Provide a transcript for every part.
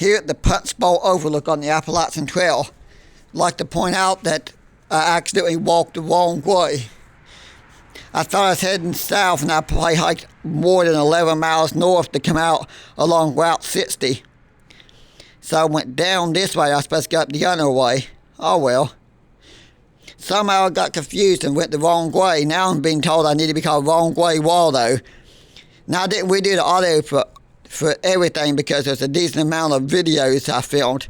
Here at the Punch Bowl overlook on the Appalachian Trail, I'd like to point out that I accidentally walked the wrong way. I thought I was heading south, and I probably hiked more than 11 miles north to come out along Route 60. So I went down this way. I was supposed to go up the other way. Oh well. Somehow I got confused and went the wrong way. Now I'm being told I need to be called Wrong Way Waldo. Now I didn't redo the audio for everything because there's a decent amount of videos I filmed.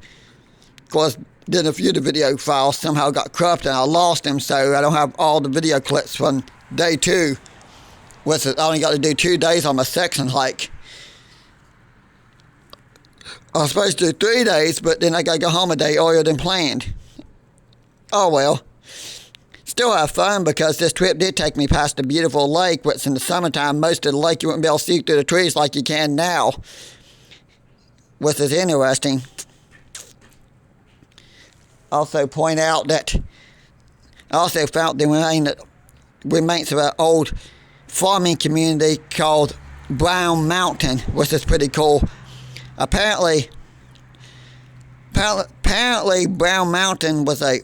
Of course, then a few of the video files somehow got corrupted and I lost them, so I don't have all the video clips from day 2. Which I only got to do 2 days on my section hike. I was supposed to do 3 days, but then I got to go home a day earlier than planned. Oh well. Still have fun because this trip did take me past a beautiful lake, which in the summertime, most of the lake you wouldn't be able to see through the trees like you can now, which is interesting. Also point out that I also found the remains of an old farming community called Brown Mountain, which is pretty cool. Apparently Brown Mountain was a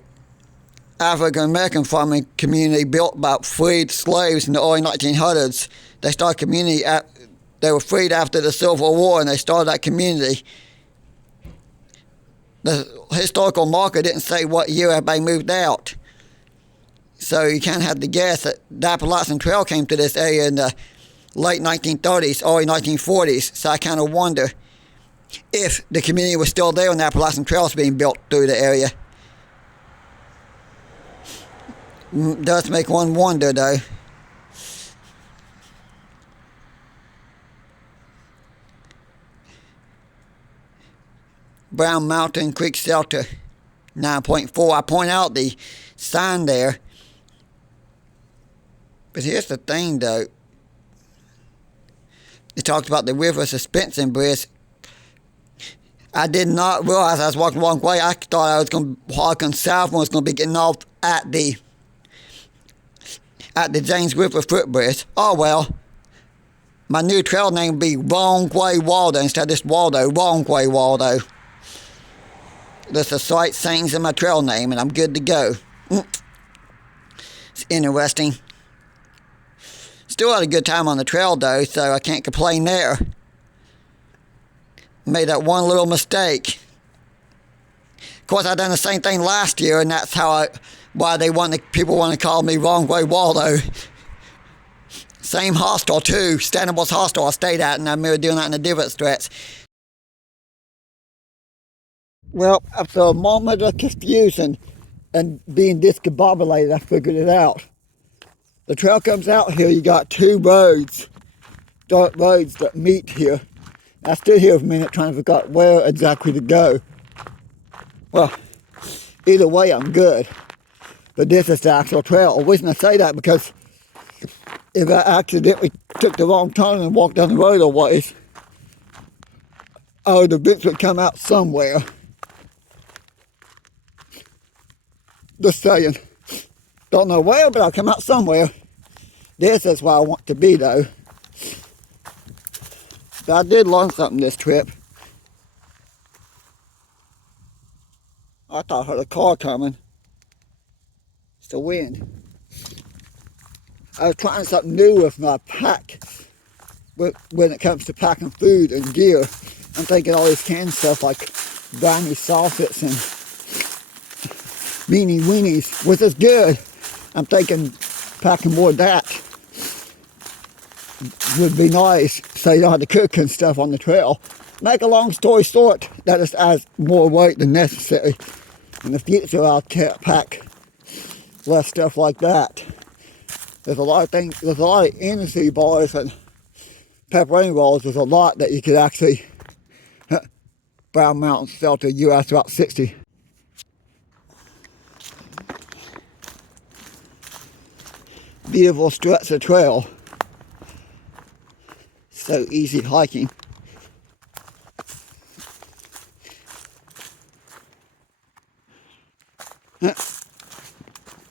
African-American farming community built by freed slaves in the early 1900s. They started community they were freed after the Civil War, and they started that community. The historical marker didn't say what year everybody moved out. So you kind of have to guess that the Appalachian Trail came to this area in the late 1930s, early 1940s. So I kind of wonder if the community was still there when the Appalachian Trail was being built through the area. Does make one wonder, though. Brown Mountain Creek Shelter 9.4. I point out the sign there. But here's the thing, though. It talks about the river suspension bridge. I did not realize I was walking the wrong way. I thought I was going to walk on south and was going to be getting off at the James River footbridge. Oh well. My new trail name would be Wrong Way Waldo instead of just Waldo. Wrong Way Waldo. There's a slight change in my trail name and I'm good to go. It's interesting. Still had a good time on the trail though, so I can't complain there. Made that one little mistake. Of course, I done the same thing last year, and that's why people want to call me Wrong Way Waldo. Same hostel too, Stanible's hostel I stayed at, and I'm doing that in a different stretch. Well, after a moment of confusion and being discombobulated, I figured it out. The trail comes out here, you got 2 roads, dirt roads that meet here. I stood here for a minute trying to figure out where exactly to go. Well, either way, I'm good. But this is the actual trail. The reason I say that because if I accidentally took the wrong turn and walked down the road a ways, I would eventually come out somewhere. Just saying. Don't know where, but I'll come out somewhere. This is where I want to be, though. But I did learn something this trip. I thought I heard a car coming. It's the wind. I was trying something new with my pack when it comes to packing food and gear. I'm thinking all these canned stuff like brownie sausage and beanie weenies, which is good. I'm thinking packing more of that would be nice so you don't have to cook and stuff on the trail. Make a long story short, that just adds more weight than necessary. In the future, I'll pack less stuff like that. There's a lot of things, there's a lot of energy bars and pepperoni rolls. There's a lot that you could actually, Brown Mountain Shelter, US Route 60. Beautiful stretch of trail. So easy hiking.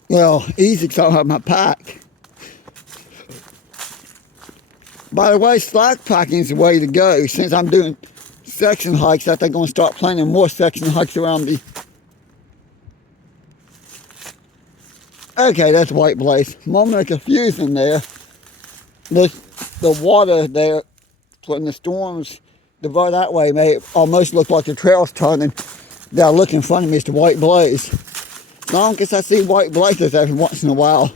Well, easy because I don't have my pack. By the way, slack packing is the way to go since I'm doing section hikes that they're going to start planning more section hikes around me. Okay, that's White Blaze. Moment of confusion there. The water there, when the storms divert that way, made it almost look like the trail's turning. Now look in front of me is the White Blaze. As long as I see white blazes every once in a while,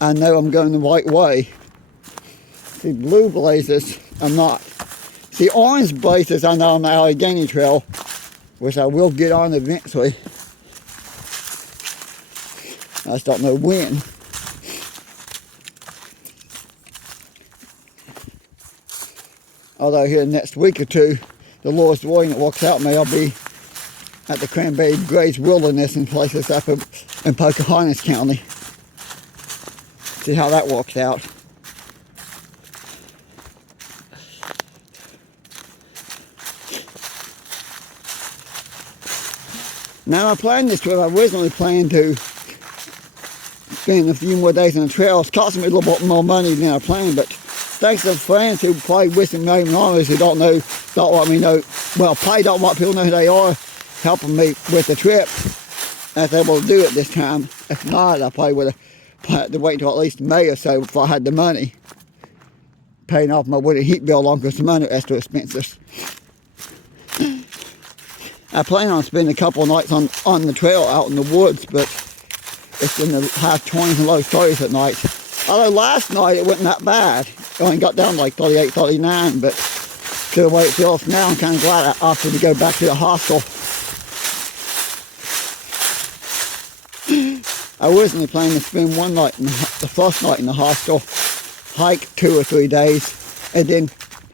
I know I'm going the right way. See, blue blazes, I'm not. See, orange blazes, I know on the Allegheny Trail, which I will get on eventually. I just don't know when. Although here next week or two, the Lord's willing, it works out, may I'll be at the Cranberry Graves Wilderness in places up in Pocahontas County. See how that works out. Now I planned this trip, I originally planned to spend a few more days on the trail. It's costing me a little bit more money than I planned, but thanks to friends who play with me, who don't want me know, well, probably don't want people to know who they are, helping me with the trip. I was able to do it this time. If not, I probably would have had to wait until at least May or so before I had the money. Paying off my winter heat bill along because the money is too expensive. I plan on spending a couple of nights on the trail out in the woods, but it's in the high 20s and low 30s at night. Although last night it wasn't that bad. It only got down to like 38, 39, but to the way it feels now, I'm kind of glad I opted to go back to the hostel. I originally planned to spend one night, the first night in the hostel, hike 2 or 3 days, and then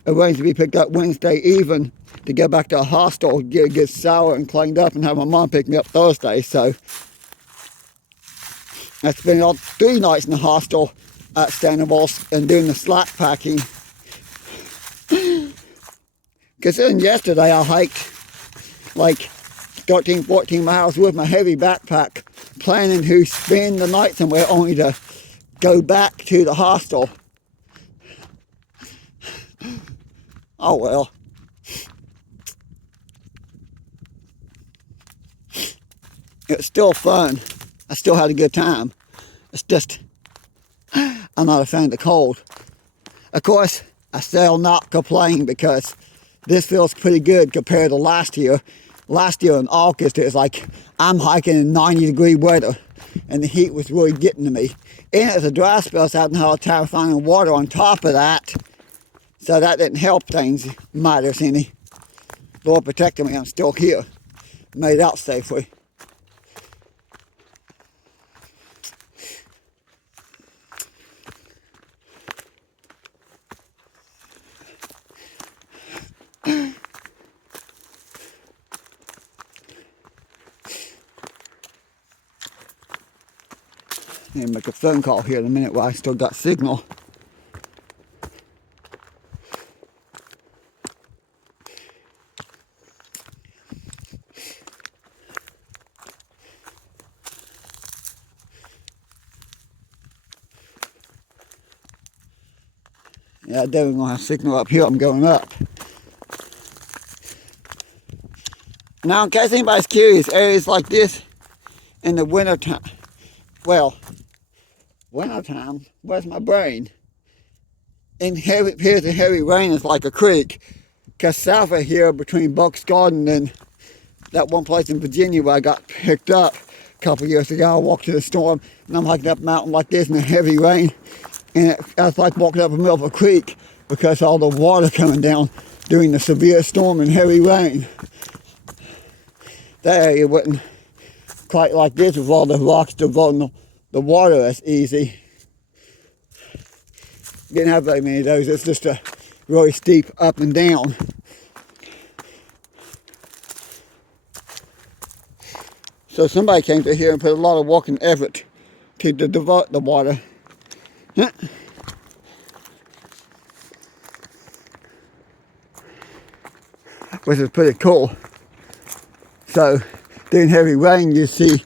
arrange to be picked up Wednesday even to go back to the hostel, get sour and cleaned up, and have my mom pick me up Thursday. So I spent all 3 nights in the hostel at Stanibals and doing the slack packing. Considering yesterday I hiked like 13, 14 miles with my heavy backpack, planning to spend the night somewhere only to go back to the hostel. Oh well. It's still fun. I still had a good time. It's just, I'm not a fan of the cold. Of course, I still not complain because this feels pretty good compared to last year. Last year in August, it was like I'm hiking in 90-degree weather, and the heat was really getting to me. And it was a dry spell, so I had a hard time finding water on top of that. So that didn't help things matters any. Lord protected me, I'm still here. Made it out safely. And make a phone call here in a minute while I still got signal. Yeah, I definitely gonna have signal up here. I'm going up. Now, in case anybody's curious, areas like this in the winter time, well, wintertime, where's my brain? In heavy periods of heavy rain, it's like a creek. Because south of here, between Buck's Garden and that one place in Virginia where I got picked up a couple of years ago, I walked through the storm, and I'm hiking up a mountain like this in the heavy rain. And I was like walking up the middle of a creek because all the water coming down during the severe storm and heavy rain. That area wasn't quite like this with all the rocks diverting the water as easy. Didn't have very many of those. It's just a really steep up and down. So somebody came to here and put a lot of work and effort to divert the water. Which is pretty cool. So during heavy rain you see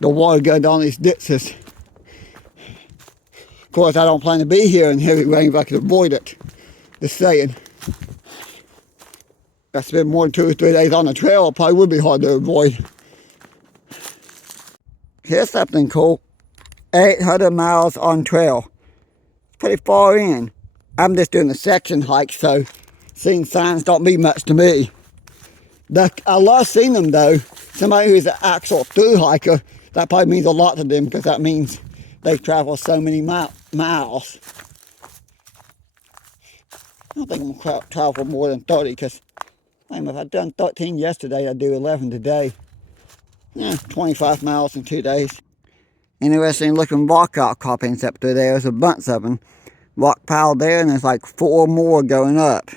the water go down these ditches. Of course I don't plan to be here in heavy rain if I can avoid it. Just saying. I spend more than 2 or 3 days on the trail, it probably would be hard to avoid. Here's something cool. 800 miles on trail. It's pretty far in. I'm just doing the section hike, so seeing signs don't mean much to me. I love seeing them though. Somebody who's an actual through hiker, that probably means a lot to them because that means they travel so many miles. I don't think I'm going to travel more than 30 because if I'd done 13 yesterday, I'd do 11 today. Yeah, 25 miles in 2 days. Interesting looking rock outcroppings up through there. There's a bunch of them. Rock pile there, and there's like 4 more going up.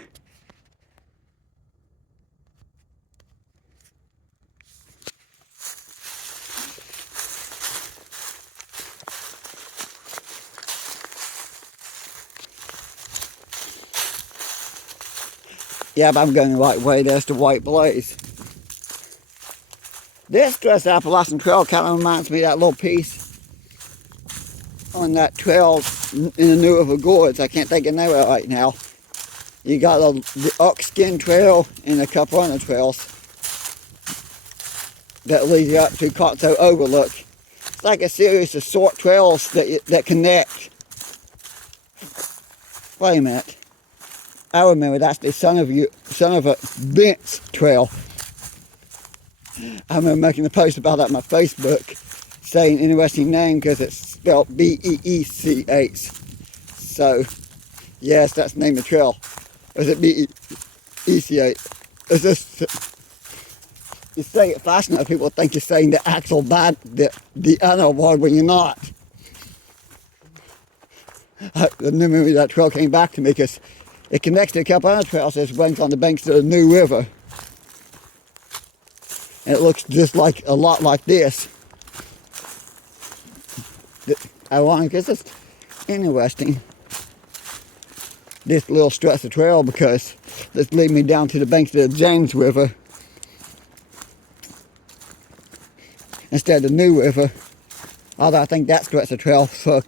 Yeah, but I'm going the right way. There's the white blaze. This stretch of Appalachian Trail kind of reminds me of that little piece on that trail in the New River Gorge. I can't think of the name of it right now. You got the Uckskin Trail and a couple other trails that lead you up to Cotto Overlook. It's like a series of short trails that connect. Wait a minute. I remember that's the son of a Vince Trail. I remember making a post about that on my Facebook, saying interesting name because it's spelled B-E-E-C-H. So, yes, that's the name of the trail. Or is it B-E-E-C-H? It's just, you say it fast enough, people think you're saying the actual the other word when you're not. The memory of that trail came back to me because it connects to a couple other trails that runs on the banks of the New River. And it looks just like a lot like this. Ironic, it's just interesting. This little stretch of trail because it's leading me down to the banks of the James River instead of the New River. Although I think that stretch of trail for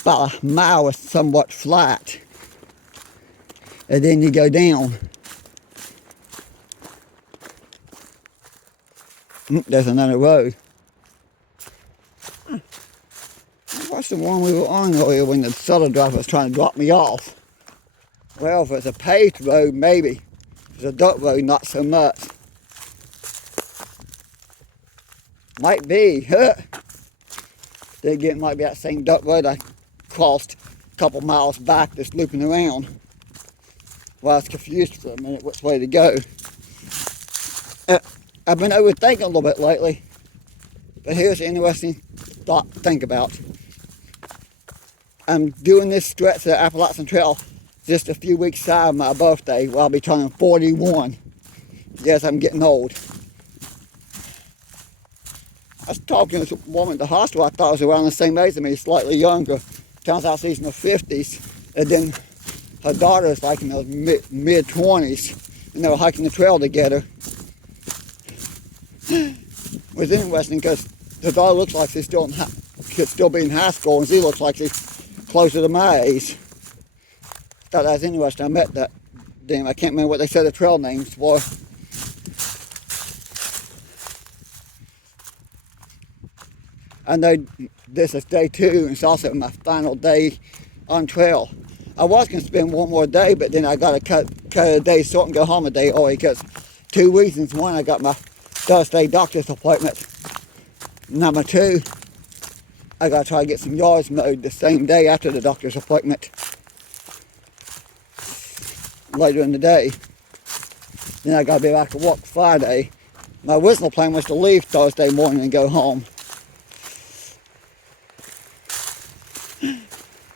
about a mile is somewhat flat. And then you go down. There's another road. What's the one we were on earlier when the shuttle driver was trying to drop me off? Well, if it's a paved road, maybe. If it's a dirt road, not so much. Might be, huh? Then again, it might be that same dirt road I crossed a couple miles back, just looping around. Well, I was confused for a minute which way to go. I've been overthinking a little bit lately, but here's an interesting thought to think about. I'm doing this stretch of the Appalachian Trail just a few weeks shy of my birthday, where I'll be turning 41. Yes, I'm getting old. I was talking to this woman at the hospital. I thought was around the same age as me, slightly younger. Turns out she's in her 50s, and then her daughter is like in her mid-20s, and they were hiking the trail together. It was interesting because the daughter looks like she's still could still be in high school, and she looks like she's closer to my age. Thought that was interesting. I met that them. I can't remember what they said the trail names were. I know this is day 2, and it's also my final day on trail. I was going to spend one more day, but then I got to cut a day short and go home a day early because 2 reasons. One, I got my Thursday doctor's appointment. Number 2, I got to try to get some yards mowed the same day after the doctor's appointment. Later in the day. Then I got to be back to work Friday. My original plan was to leave Thursday morning and go home.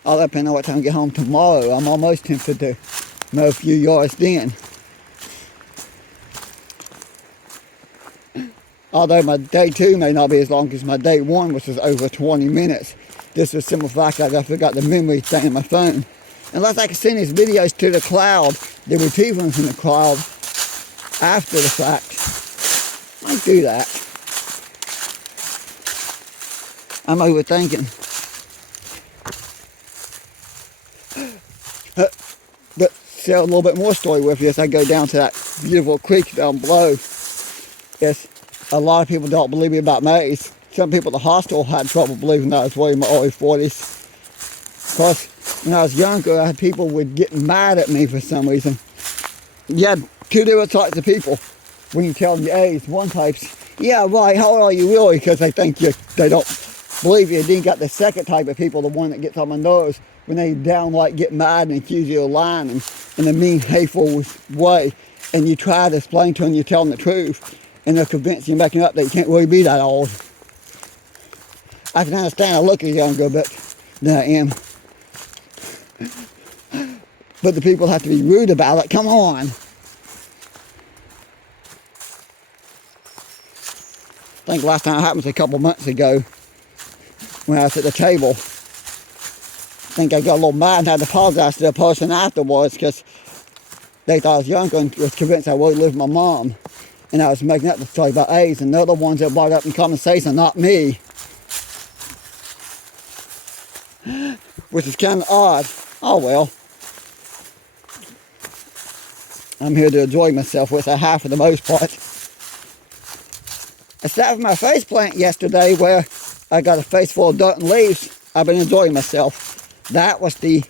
All depends on what time I get home tomorrow. I'm almost tempted to mow a few yards then. Although my day 2 may not be as long as my day 1, which was over 20 minutes. Just the simple fact that I forgot the memory thing in my phone. Unless I can send these videos to the cloud, the retriever them from the cloud after the fact. I might do that. I'm overthinking. But share a little bit more story with you as I go down to that beautiful creek down below. Yes, a lot of people don't believe me about maize. Some people at the hospital had trouble believing that I was way in my early 40s. Because when I was younger, I had people would get mad at me for some reason. You had two different types of people when you tell them your age. One type's, yeah, right, how old are you really? Because they think they don't believe you. Then you got the second type of people, the one that gets on my nerves, when they downright get mad and accuse you of lying in a mean, hateful way. And you try to explain to them you're telling the truth, and they're convinced you're making up that you can't really be that old. I can understand I look younger, but than I am. But the people have to be rude about it. Come on. I think last time it happened was a couple months ago when I was at the table. I think I got a little mad and had to apologize to the person afterwards because they thought I was younger and was convinced I would live with my mom. And I was making up the story about AIDS, and they're the ones that brought up in conversation, not me. Which is kind of odd. Oh well. I'm here to enjoy myself, which I have for the most part. Aside from my face plant yesterday where I got a face full of dirt and leaves, I've been enjoying myself. That was the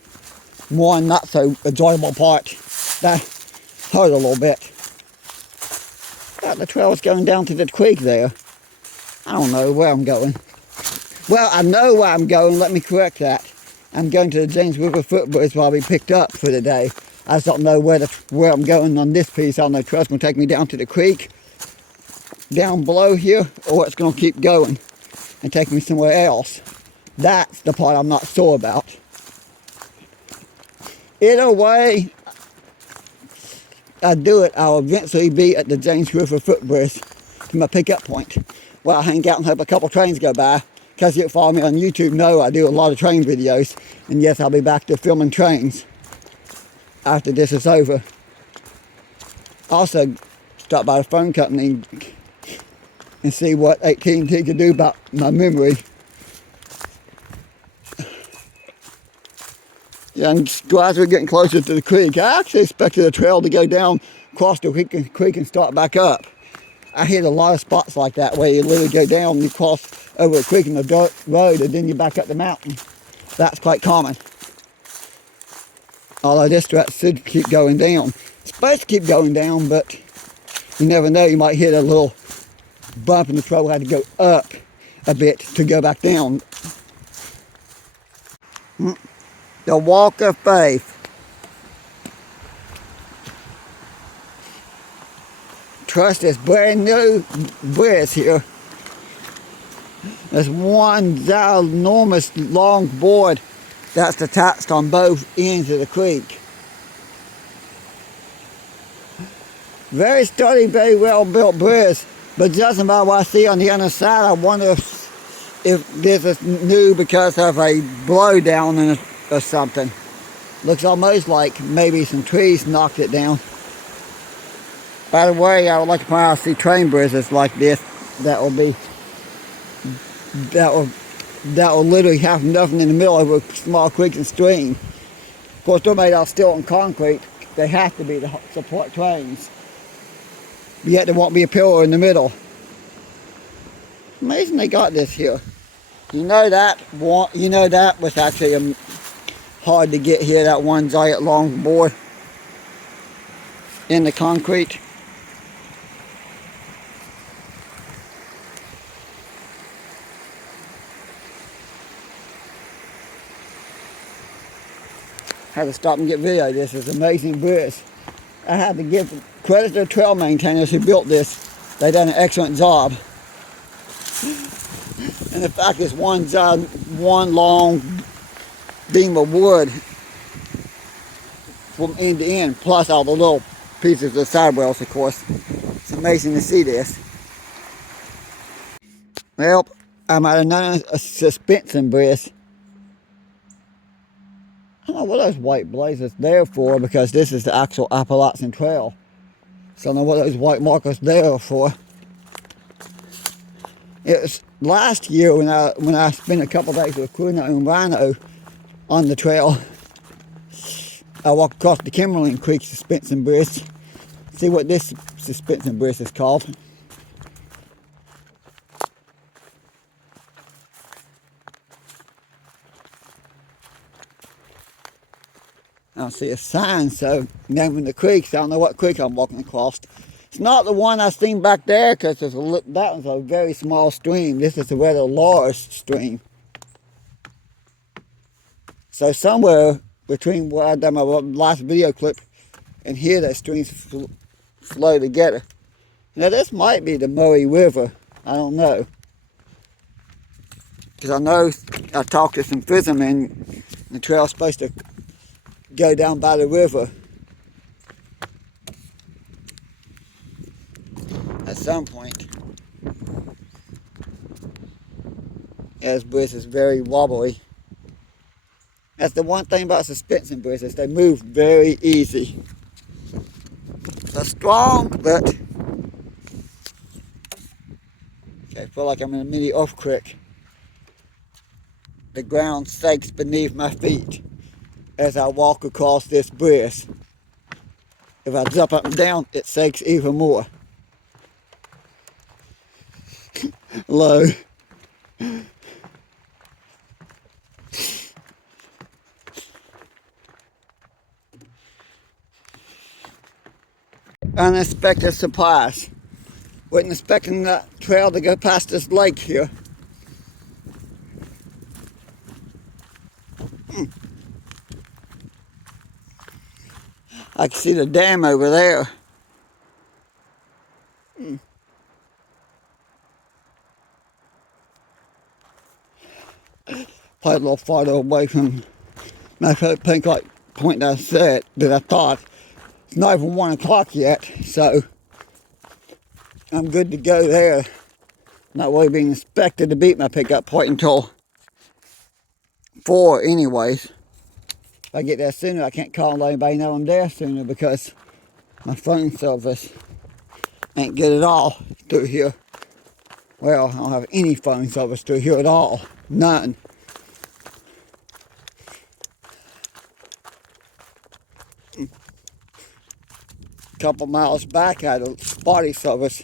one not so enjoyable part. That hurt a little bit. Thought the trail was going down to the creek there. I don't know where I'm going. Well, I know where I'm going, let me correct that. I'm going to the James River footbridge where I'll be picked up for the day. I just don't know where I'm going on this piece. I don't know if the trail's going to take me down to the creek, down below here, or it's going to keep going and take me somewhere else. That's the part I'm not sure about. Either way I do it, I'll eventually be at the James River footbridge to my pickup point, where I'll hang out and hope a couple trains go by. Because you follow me on YouTube know I do a lot of train videos, and yes, I'll be back to filming trains after this is over. Also, stop by the phone company and see what AT&T can do about my memory. Yeah, and as we're getting closer to the creek, I actually expected the trail to go down, cross the creek and start back up. I hit a lot of spots like that where you literally go down and you cross over a creek in the dirt road and then you back up the mountain. That's quite common. Although this stretch should keep going down. It's supposed to keep going down, but you never know. You might hit a little bump and the trail will have to go up a bit to go back down. The walk of faith. Trust this brand new bridge here. There's one ginormous long board that's attached on both ends of the creek. Very sturdy, very well built bridge, but judging by what I see on the other side, I wonder if this is new because of a blowdown or something. Looks almost like maybe some trees knocked it down. By the way, I would like to point out I see train bridges like this that will literally have nothing in the middle of a small creek and stream. Of course, they're made out of steel and concrete. They have to be to support trains. But yet there won't be a pillar in the middle. Amazing they got this here. You know that was actually hard to get here, that one giant long board in the concrete. Had to stop and get video of this. It's an amazing bridge. I had to give credit to the trail maintainers who built this. They done an excellent job. And the fact is one long beam of wood from end to end, plus all the little pieces of the side rails, of course. It's amazing to see this. Well, I'm at another suspension bridge. I don't know what those white blazes there for, because this is the actual Appalachian Trail. So I don't know what those white markers there are for. It was last year when I spent a couple of days with Kuna and Rhino on the trail. I walked across the Kimberling Creek suspension bridge. See what this suspension bridge is called. I don't see a sign, so naming the creeks, I don't know what creek I'm walking across. It's not the one I seen back there, because that one's a very small stream. This is a rather large stream. So somewhere between where I done my last video clip and here, that streams flow together. Now this might be the Murray River. I don't know. Because I know I talked to some fishermen. The trail's supposed to go down by the river at some point. This bridge is very wobbly. That's the one thing about suspension bridges, they move very easy. They're strong, but okay, I feel like I'm in a mini off creek. The ground shakes beneath my feet as I walk across this bridge. If I jump up and down, it shakes even more. Low. Unexpected surprise. Wasn't expecting that trail to go past this lake here. I can see the dam over there. Probably a little farther away from my pink light point that I said, that I thought. It's not even 1 o'clock yet, so I'm good to go there. Not really being expected to beat my pickup point until 4 anyways. If I get there sooner, I can't call and let anybody know I'm there sooner because my phone service ain't good at all through here. Well, I don't have any phone service through here at all. None. A couple miles back, I had a spotty service.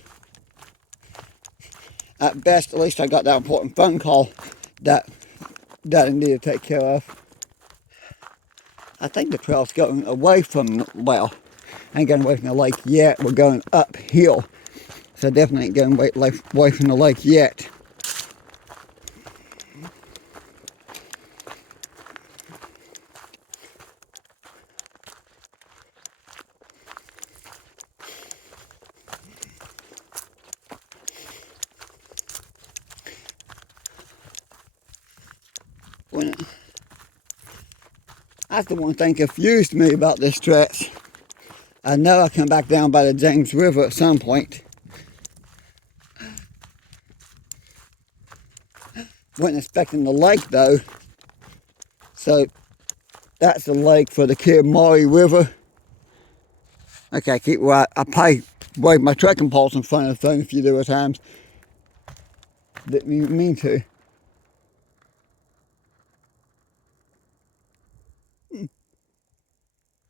At best, at least I got that important phone call that I need to take care of. I think the trail's going away from, well, I ain't going away from the lake yet. We're going uphill. So definitely ain't going away from the lake yet. That's the one thing confused me about this stretch. I know I come back down by the James River at some point. Wasn't expecting the lake though. So that's the lake for the Murray River. Okay, I keep right. I probably waved my trekking poles in front of the phone a few different times. Didn't even mean to.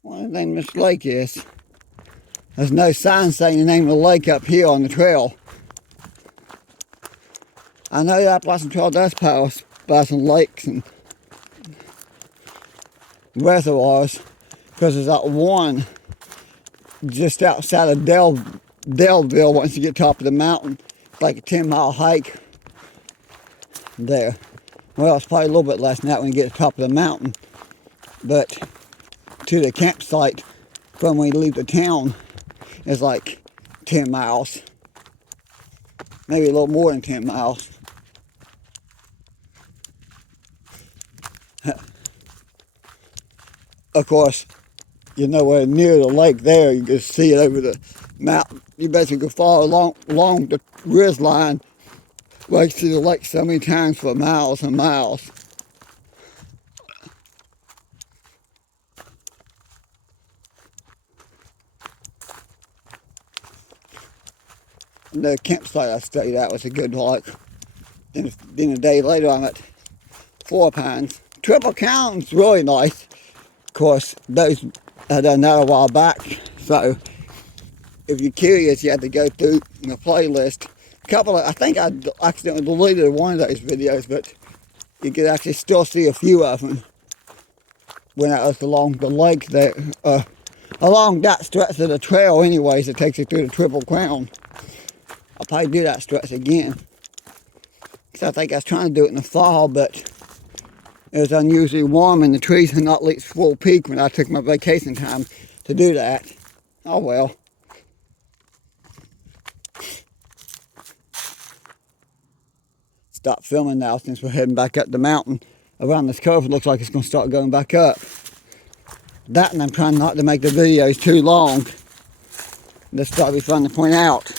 What do the name of this lake is? There's no sign saying the name of the lake up here on the trail. I know the Appalachian Trail does pass by some lakes and reservoirs, because there's that one just outside of Delville once you get top of the mountain. It's like a 10-mile hike there. Well, it's probably a little bit less than that when you get to the top of the mountain. But to the campsite from when you leave the town is like 10 miles. Maybe a little more than 10 miles. Of course, you're nowhere near the lake there. You can see it over the mountain. You basically can follow along the ridge line where you see the lake so many times for miles and miles. The campsite I stayed at was a good hike. Then a day later I'm at Four Pines. Triple County's really nice. Of course, those I done that a while back, so if you're curious, you have to go through the playlist. I think I accidentally deleted one of those videos, but you could actually still see a few of them when I was along the lake there, along that stretch of the trail anyways that takes you through the Triple Crown. I'll probably do that stretch again. Because I think I was trying to do it in the fall, but it was unusually warm and the trees had not reached full peak when I took my vacation time to do that. Oh well. Stop filming now since we're heading back up the mountain. Around this curve, it looks like it's going to start going back up. That, and I'm trying not to make the videos too long. This will be fun to point out.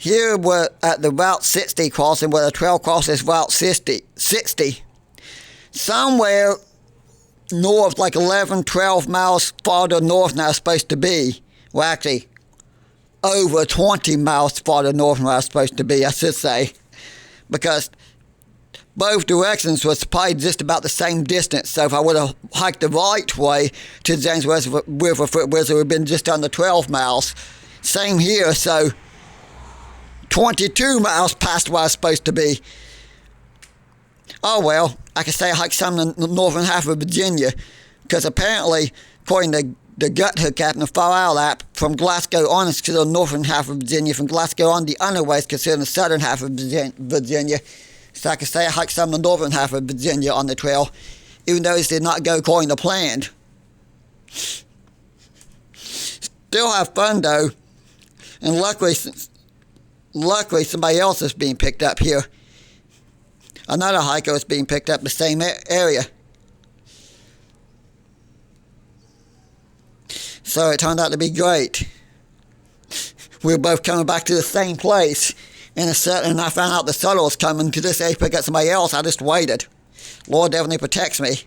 Here we're at the Route 60 crossing where the trail crosses Route 60. Somewhere north, like 11, 12 miles farther north than I was supposed to be. Well, actually, over 20 miles farther north than I was supposed to be, I should say. Because both directions was probably just about the same distance. So if I would have hiked the right way to the James River Foot Bridge, it would have been just under 12 miles. Same here, so 22 miles past where I was supposed to be. Oh well, I can say I hiked some in the northern half of Virginia, because apparently, according to the Gut Hook app and the Far Isle app, from Glasgow on is considered the northern half of Virginia, from Glasgow on the other way is considered the southern half of Virginia. So I can say I hiked some in the northern half of Virginia on the trail, even though it did not go according to plan. Still have fun though, and luckily somebody else is being picked up here. Another hiker is being picked up in the same area. So it turned out to be great. We were both coming back to the same place. And I found out the shuttle was coming to this area to pick up somebody else. I just waited. Lord definitely protects me.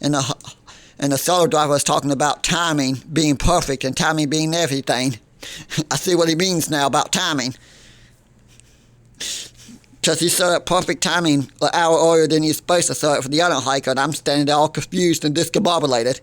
And the shuttle driver was talking about timing being perfect and timing being everything. I see what he means now about timing. Because he set up perfect timing an hour earlier than he's supposed to set it for the other hiker, and I'm standing there all confused and discombobulated.